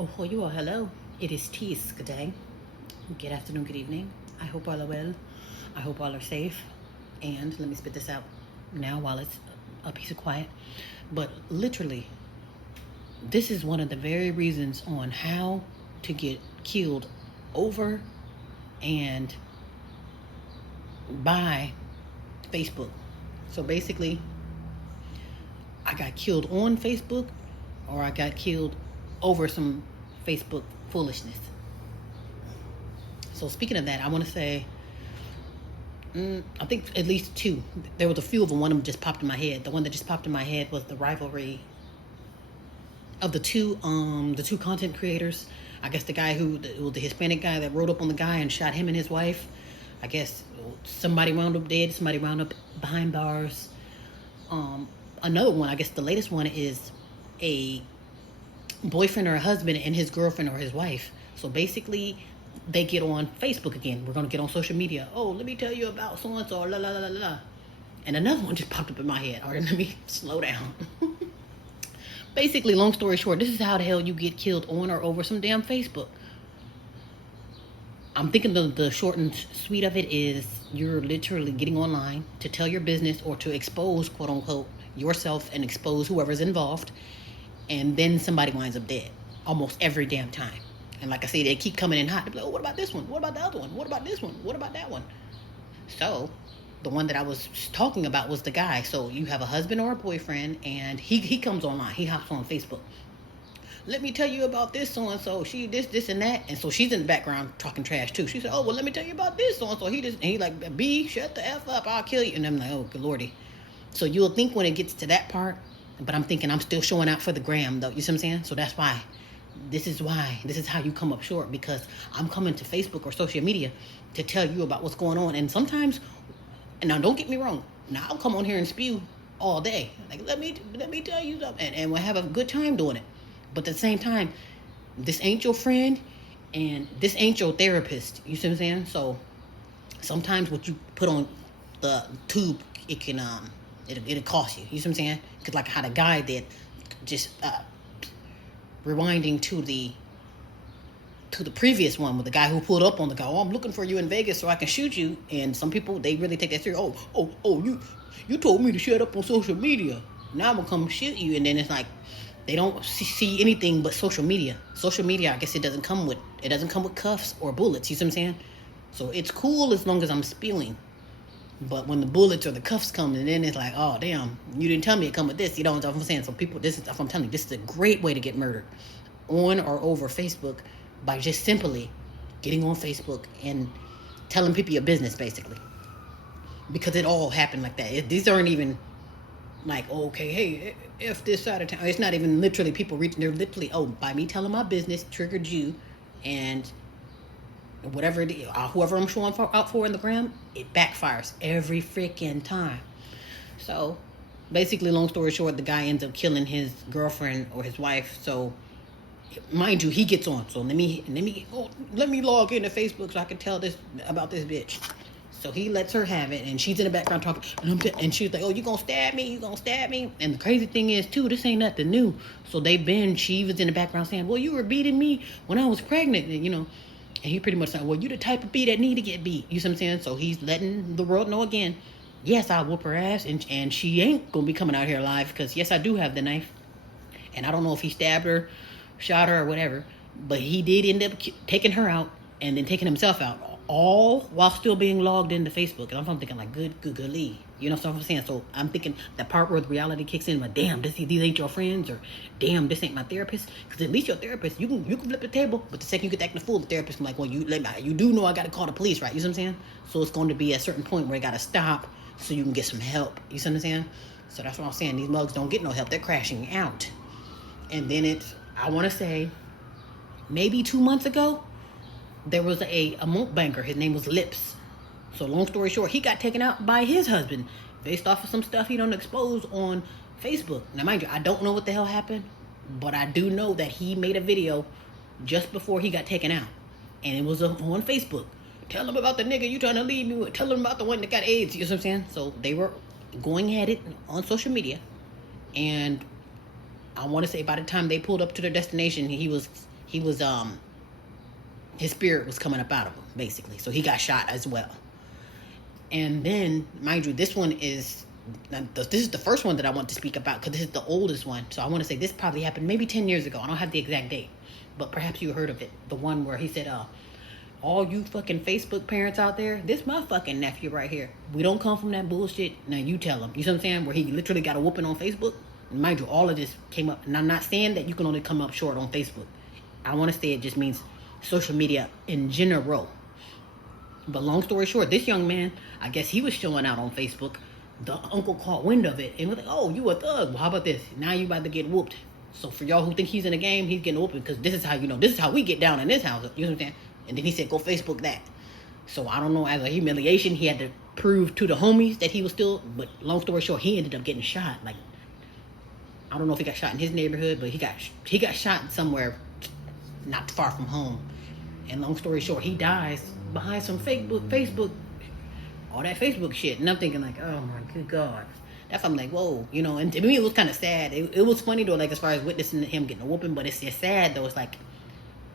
Oh, well, you all, hello. It is Tees. Good day. Good afternoon, good evening. I hope all are well. I hope all are safe. And let me spit this out now while it's a piece of quiet. But literally, this is one of the very reasons on how to get killed over and by Facebook. So basically, I got killed on Facebook or I got killed over some Facebook foolishness. So speaking of that, I want to say, I think at least two. There was a few of them. One of them just popped in my head. The one that just popped in my head was the rivalry of the two content creators. I guess the guy the Hispanic guy that rode up on the guy and shot him and his wife. I guess somebody wound up dead. Somebody wound up behind bars. Another one, I guess the latest one is a boyfriend or a husband and his girlfriend or his wife. So basically, they get on Facebook again. We're going to get on social media. Oh, let me tell you about so-and-so, la, la, la, la, la. And another one just popped up in my head. All right, let me slow down. Basically, long story short, this is how the hell you get killed on or over some damn Facebook. I'm thinking the short and sweet of it is you're literally getting online to tell your business or to expose, quote unquote, yourself and expose whoever's involved. And then somebody winds up dead almost every damn time. And like I say, they keep coming in hot. They're like, oh, what about this one? What about the other one? What about this one? What about that one? So the one that I was talking about was the guy. So you have a husband or a boyfriend, and he comes online. He hops on Facebook. Let me tell you about this so-and-so. She this, and that. And so she's in the background talking trash, too. She said, oh, well, let me tell you about this so-and-so. He like, B, shut the F up. I'll kill you. And I'm like, oh, good lordy. So you'll think when it gets to that part, but I'm thinking I'm still showing out for the gram, though. You see what I'm saying? So that's why. This is how you come up short, because I'm coming to Facebook or social media to tell you about what's going on. And sometimes, and now don't get me wrong, now I'll come on here and spew all day. Like, let me tell you something. And we'll have a good time doing it. But at the same time, this ain't your friend and this ain't your therapist. You see what I'm saying? So sometimes what you put on the tube, it can, it'll cost you. You see what I'm saying? Because like how the guy did, just rewinding to the previous one with the guy who pulled up on the guy. Oh, I'm looking for you in Vegas so I can shoot you. And some people, they really take that serious. Oh, you told me to shut up on social media. Now I'm gonna come shoot you. And then it's like they don't see anything but social media. Social media, I guess it doesn't come with cuffs or bullets. You see what I'm saying? So it's cool as long as I'm spewing. But when the bullets or the cuffs come, and then it's like, oh, damn, you didn't tell me it come with this. You know what I'm saying? So people, I'm telling you, this is a great way to get murdered on or over Facebook by just simply getting on Facebook and telling people your business, basically. Because it all happened like that. These aren't even like, oh, okay, hey, if this side of town. It's not even literally people reaching. They're literally, oh, by me telling my business triggered you, and whatever it is, whoever I'm showing out for in the gram, it backfires every freaking time. So basically, long story short, the guy ends up killing his girlfriend or his wife. So mind you, he gets on. So let me log into Facebook so I can tell this about this bitch. So he lets her have it, and she's in the background talking, and she's like, oh, you gonna stab me? And the crazy thing is, too, this ain't nothing new. So she was in the background saying, well, you were beating me when I was pregnant, and, you know. And he pretty much said, well, you the type of B that need to get beat. You see what I'm saying? So he's letting the world know again, yes, I'll whoop her ass, and she ain't going to be coming out here alive, because, yes, I do have the knife. And I don't know if he stabbed her, shot her, or whatever, but he did end up taking her out and then taking himself out, all while still being logged into Facebook. And I'm thinking, like, goodly. You know what I'm saying? So I'm thinking that part where the reality kicks in, like, damn, these ain't your friends, or damn, this ain't my therapist. Because at least your therapist, you can flip the table, but the second you get acting a fool, the therapist can like, well, you do know I got to call the police, right? You see what I'm saying? So it's going to be a certain point where you got to stop so you can get some help. You see what I'm saying? So that's what I'm saying. These mugs don't get no help. They're crashing out. And then I want to say, maybe 2 months ago, there was a moat banker. His name was Lips. So long story short, he got taken out by his husband based off of some stuff he don't expose on Facebook. Now, mind you, I don't know what the hell happened, but I do know that he made a video just before he got taken out. And it was on Facebook. Tell him about the nigga you trying to leave me with. Tell him about the one that got AIDS. You know what I'm saying? So they were going at it on social media. And I want to say by the time they pulled up to their destination, he he was his spirit was coming up out of him, basically. So he got shot as well. And then, mind you, this is the first one that I want to speak about, because this is the oldest one. So I want to say this probably happened maybe 10 years ago. I don't have the exact date, but perhaps you heard of it. The one where he said, all you fucking Facebook parents out there, this my fucking nephew right here. We don't come from that bullshit. Now you tell him. You see what I'm saying? Where he literally got a whooping on Facebook. And mind you, all of this came up. And I'm not saying that you can only come up short on Facebook. I want to say it just means social media in general. But long story short, this young man, I guess he was showing out on Facebook. The uncle caught wind of it and was like, oh, you a thug. Well, how about this? Now you about to get whooped. So for y'all who think he's in the game, he's getting whooped, because this is how, this is how we get down in this house. You know what I'm saying? And then he said, go Facebook that. So I don't know, as a humiliation, he had to prove to the homies that he was still, but long story short, he ended up getting shot. Like, I don't know if he got shot in his neighborhood, but he got shot somewhere not far from home. And long story short, he dies behind some Facebook, all that Facebook shit. And I'm thinking like, oh my good God. That's I'm like, whoa, and to me it was kind of sad. It was funny though, like as far as witnessing him getting a whooping, but it's sad though. It's like,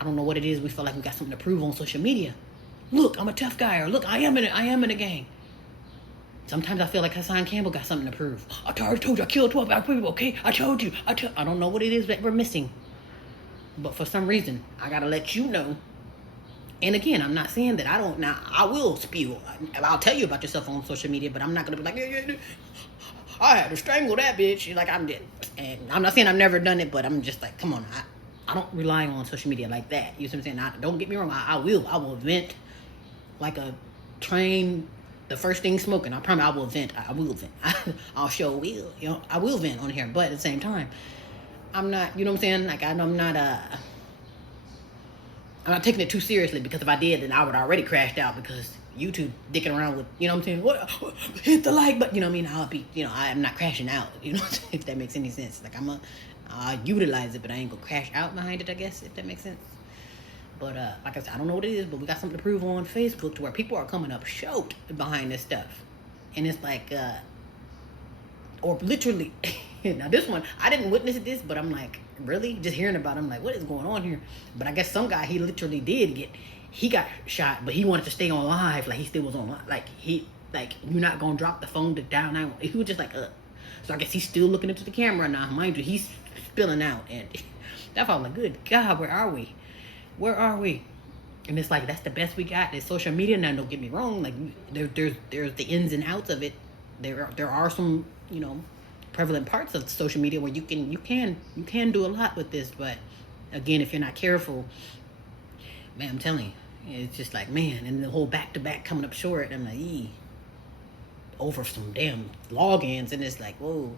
I don't know what it is. We feel like we got something to prove on social media. Look, I'm a tough guy, or look, I am in a gang. Sometimes I feel like Hassan Campbell got something to prove. I told you I killed 12 people, okay? I told you. I don't know what it is that we're missing. But for some reason, I gotta let you know. And again, I'm not saying that I don't. Now, I will spew. I'll tell you about yourself on social media, but I'm not gonna be like, yeah, I had to strangle that bitch. Like I'm dead. And I'm not saying I've never done it, but I'm just like, come on. I don't rely on social media like that. You know what I'm saying? Don't get me wrong. I will vent like a train. The first thing smoking. I promise I will vent. I'll show will. I will vent on here, but at the same time, I'm not. You know what I'm saying? Like I'm not taking it too seriously, because if I did, then I would already crashed out, because YouTube dicking around with, you know what I'm saying? What? Hit the like button. You know what I mean? I'll be, I'm not crashing out. If that makes any sense. Like I'll utilize it, but I ain't gonna crash out behind it, I guess, if that makes sense. But like I said, I don't know what it is, but we got something to prove on Facebook to where people are coming up short behind this stuff. And it's like, or literally, now this one, I didn't witness this, but I'm like, really? Just hearing about it, I'm like, what is going on here? But I guess some guy, he literally he got shot, but he wanted to stay on live, like he still was on live. Like you're not gonna drop the phone to down. He was just like, So I guess he's still looking into the camera now. Mind you, he's spilling out, and that's all like, good God, where are we? Where are we? And it's like, that's the best we got. It's social media now. Don't get me wrong. Like there's the ins and outs of it. There are some prevalent parts of social media where you can do a lot with this, but again, if you're not careful, man, I'm telling you, it's just like, man, and the whole back-to-back coming up short, I'm like, over some damn logins, and it's like, whoa,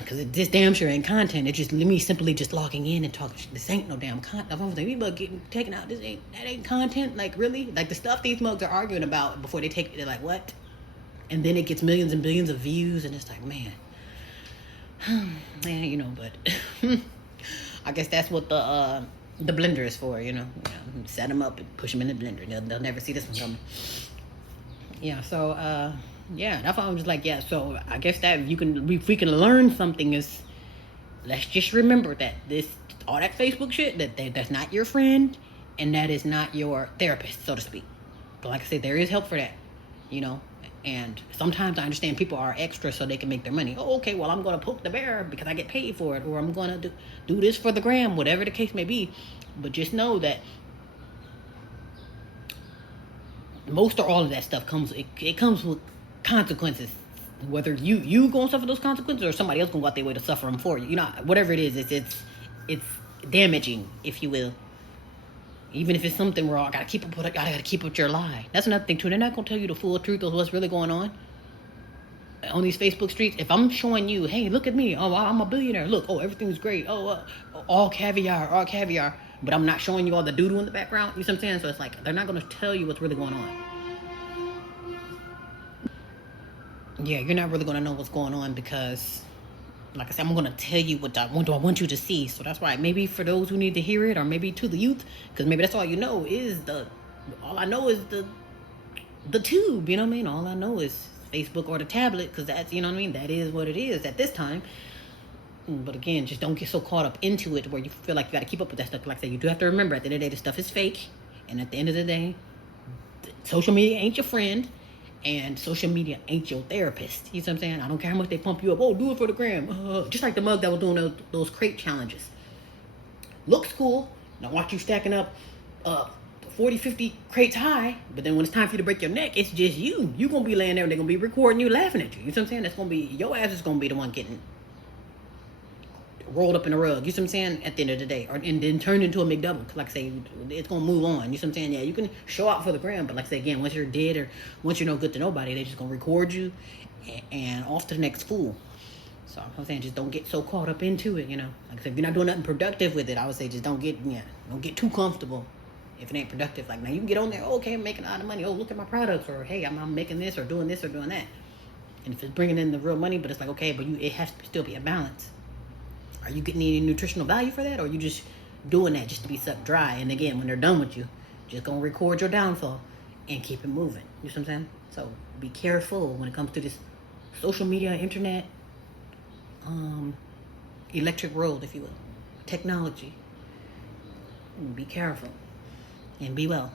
because this damn sure ain't content. It's just me simply just logging in and talking. This ain't no damn content. I was like, people getting taken out. That ain't content. Like, really? Like the stuff these mugs are arguing about before they take it, they're like, what? And then it gets millions and billions of views, and it's like, man, but I guess that's what the blender is for, set them up and push them in the blender. They'll never see this one coming. Yeah, so, that's why I'm just like, so I guess that if we can learn something is, let's just remember that all that Facebook shit, that's not your friend, and that is not your therapist, so to speak. But like I said, there is help for that, and sometimes I understand people are extra so they can make their money. Oh, okay, well, I'm going to poke the bear because I get paid for it, or I'm going to do this for the gram, whatever the case may be. But just know that most or all of that stuff comes with consequences. Whether you going to suffer those consequences or somebody else going to go out their way to suffer them for you. Whatever it is, it's damaging, if you will. Even if it's something where I gotta keep up with your lie. That's another thing too. They're not gonna tell you the full truth of what's really going on these Facebook streets. If I'm showing you, hey, look at me. Oh, I'm a billionaire. Look, everything's great. All caviar. But I'm not showing you all the doo-doo in the background. You see what I'm saying? So it's like, they're not gonna tell you what's really going on. Yeah, you're not really gonna know what's going on because, like I said, I'm going to tell you what I want you to see. So that's why maybe for those who need to hear it, or maybe to the youth, because maybe that's all you know is all I know is the tube, you know what I mean? All I know is Facebook or the tablet, because that's, you know what I mean? That is what it is at this time. But again, just don't get so caught up into it where you feel like you got to keep up with that stuff. Like I said, you do have to remember at the end of the day, this stuff is fake. And at the end of the day, social media ain't your friend. And social media ain't your therapist. You see what I'm saying? I don't care how much they pump you up. Oh, do it for the gram. Just like the mug that was doing those crate challenges. Looks cool. Now watch you stacking up 40, 50 crates high. But then when it's time for you to break your neck, it's just you. You're going to be laying there and they're going to be recording you, laughing at you. You see what I'm saying? That's going to be, your ass is going to be the one getting rolled up in a rug. You see what I'm saying? At the end of the day. And then turned into a McDouble. Like I say, it's going to move on. You see what I'm saying? Yeah, you can show out for the gram. But like I say, again, once you're dead or once you're no good to nobody, they're just going to record you and off to the next fool. So I'm saying just don't get so caught up into it, you know. Like I said, if you're not doing nothing productive with it, I would say just don't get too comfortable if it ain't productive. Like now you can get on there, oh, okay, I'm making a lot of money. Oh, look at my products, or hey, I'm making this or doing that. And if it's bringing in the real money, but it's like, okay, but it has to still be a balance. Are you getting any nutritional value for that, or are you just doing that just to be sucked dry? And again, when they're done with you, just gonna record your downfall and keep it moving. You know what I'm saying? So be careful when it comes to this social media, internet, electric world, if you will, technology. Be careful and be well.